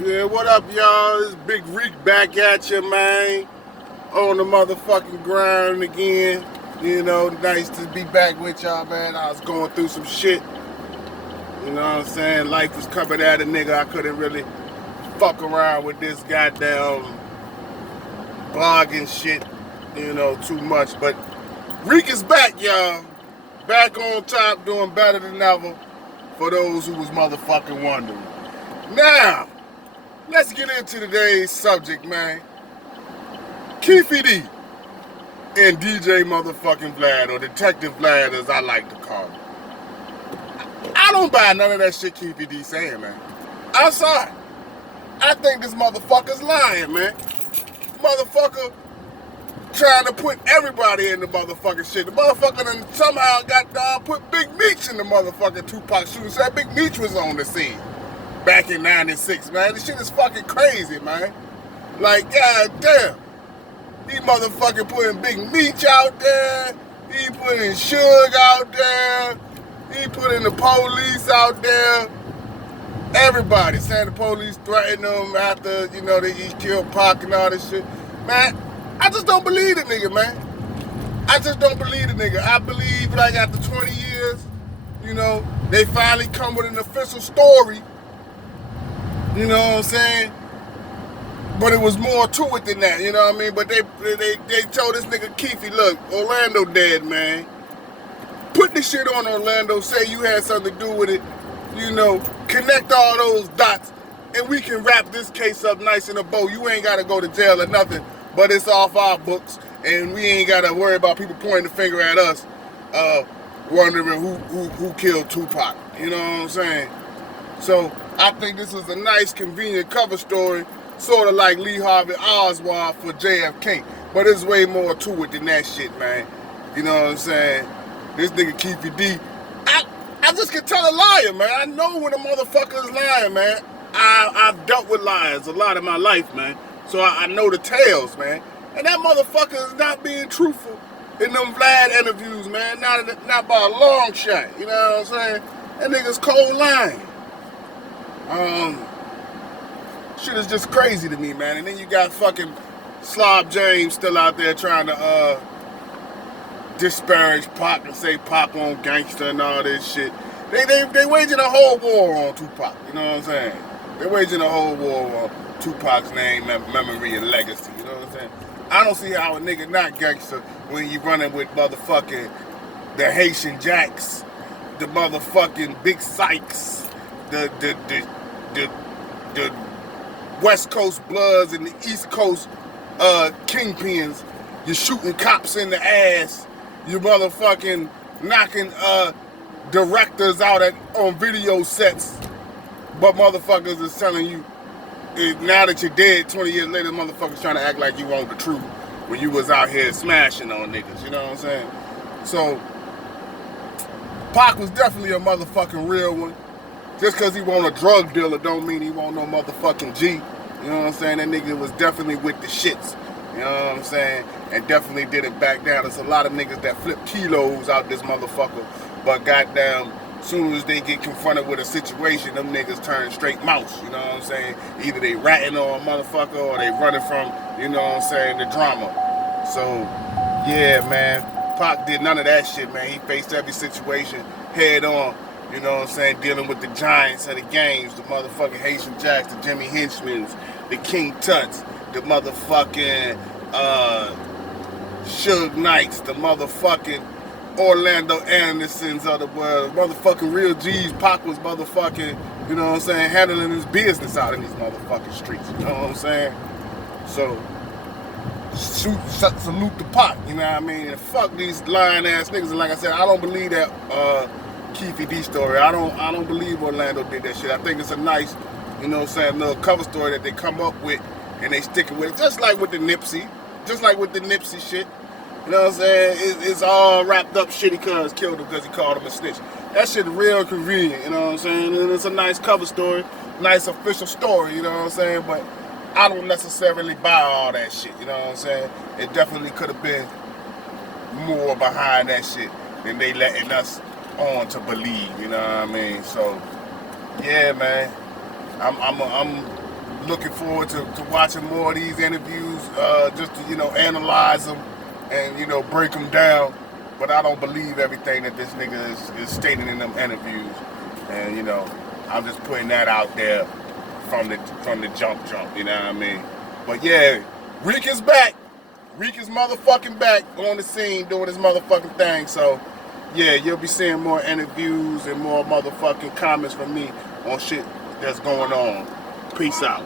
Yeah, what up, y'all? It's Big Reek back at you, man. On the motherfucking grind again. You know, nice to be back with y'all, man. I was going through some shit. You know what I'm saying? Life was coming at a nigga. I couldn't really fuck around with this goddamn blogging shit, too much. But Reek is back, y'all. Back on top, doing better than ever. For those who was motherfucking wondering. Now, let's get into today's subject, man. Keefe and DJ motherfucking Vlad, or Detective Vlad as I like to call him. I don't buy none of that shit Keefe saying, man. I'm sorry. I think this motherfucker's lying, man. Motherfucker trying to put everybody in the motherfucking shit. The motherfucker done somehow got put Big Meech in the motherfucking Tupac shooting. Said Big Meech was on the scene back in 96, man. This shit is fucking crazy, man. Like, god damn. He motherfucking putting Big Meech out there. He putting Suge out there. He putting the police out there. Everybody saying the police threatened him after, he killed Pac and all this shit. Man, I just don't believe the nigga, man. I just don't believe the nigga. I believe, like, after 20 years, they finally come with an official story. You know what I'm saying? But it was more to it than that, you know what I mean? But they told this nigga Keefe, look, Orlando dead, man. Put the shit on Orlando, say you had something to do with it, connect all those dots, and we can wrap this case up nice in a bow. You ain't got to go to jail or nothing, but it's off our books, and we ain't got to worry about people pointing the finger at us, wondering who killed Tupac, you know what I'm saying? So I think this is a nice, convenient cover story, sort of like Lee Harvey Oswald for JFK. But there's way more to it than that shit, man. You know what I'm saying? This nigga Keefe D, I just can tell a liar, man. I know when a motherfucker is lying, man. I've dealt with liars a lot in my life, man. So I know the tales, man. And that motherfucker is not being truthful in them Vlad interviews, man. Not by a long shot. You know what I'm saying? That nigga's cold lying. Shit is just crazy to me, man. And then you got fucking Slob James still out there trying to disparage Pac and say Pac on gangster and all this shit. They waging a whole war on Tupac, you know what I'm saying? They waging a whole war on Tupac's name, memory, and legacy, you know what I'm saying? I don't see how a nigga not gangster when you running with motherfucking the Haitian Jacks, the motherfucking Big Sykes, the West Coast Bloods and the East Coast kingpins. You're shooting cops in the ass. You motherfucking knocking directors out on video sets. But motherfuckers is telling you, now that you're dead, 20 years later, motherfuckers trying to act like you owned the truth when you was out here smashing on niggas. You know what I'm saying? So, Pac was definitely a motherfucking real one. Just because he want a drug dealer don't mean he want no motherfucking G. You know what I'm saying? That nigga was definitely with the shits. You know what I'm saying? And definitely didn't back down. There's a lot of niggas that flip kilos out this motherfucker. But goddamn, soon as they get confronted with a situation, them niggas turn straight mouse. You know what I'm saying? Either they ratting on a motherfucker or they running from, you know what I'm saying, the drama. So, yeah, man. Pac did none of that shit, man. He faced every situation head on. You know what I'm saying? Dealing with the giants of the games, the motherfucking Haitian Jacks, the Jimmy Henchmans, the King Tuts, the motherfucking Suge Knights, the motherfucking Orlando Andersons of the world, motherfucking real G's. Pac was motherfucking, you know what I'm saying, handling his business out in these motherfucking streets. You know what I'm saying? So, salute the Pac, you know what I mean? And fuck these lying ass niggas. And like I said, I don't believe that Keefe D story. I don't believe Orlando did that shit. I think it's a nice, you know what I'm saying, little cover story that they come up with and they stick it with it. Just like with the Nipsey shit. You know what I'm saying? It's all wrapped up shit because killed him because he called him a snitch. That shit real convenient, you know what I'm saying? And it's a nice cover story, nice official story, you know what I'm saying? But I don't necessarily buy all that shit, you know what I'm saying? It definitely could have been more behind that shit than they letting us on to believe, you know what I mean? So, yeah, man. I'm looking forward to watching more of these interviews, just to, analyze them and, break them down. But I don't believe everything that this nigga is stating in them interviews. And, I'm just putting that out there from the jump, you know what I mean? But yeah, Reek is back. Reek is motherfucking back on the scene doing his motherfucking thing. So yeah, you'll be seeing more interviews and more motherfucking comments from me on shit that's going on. Peace out.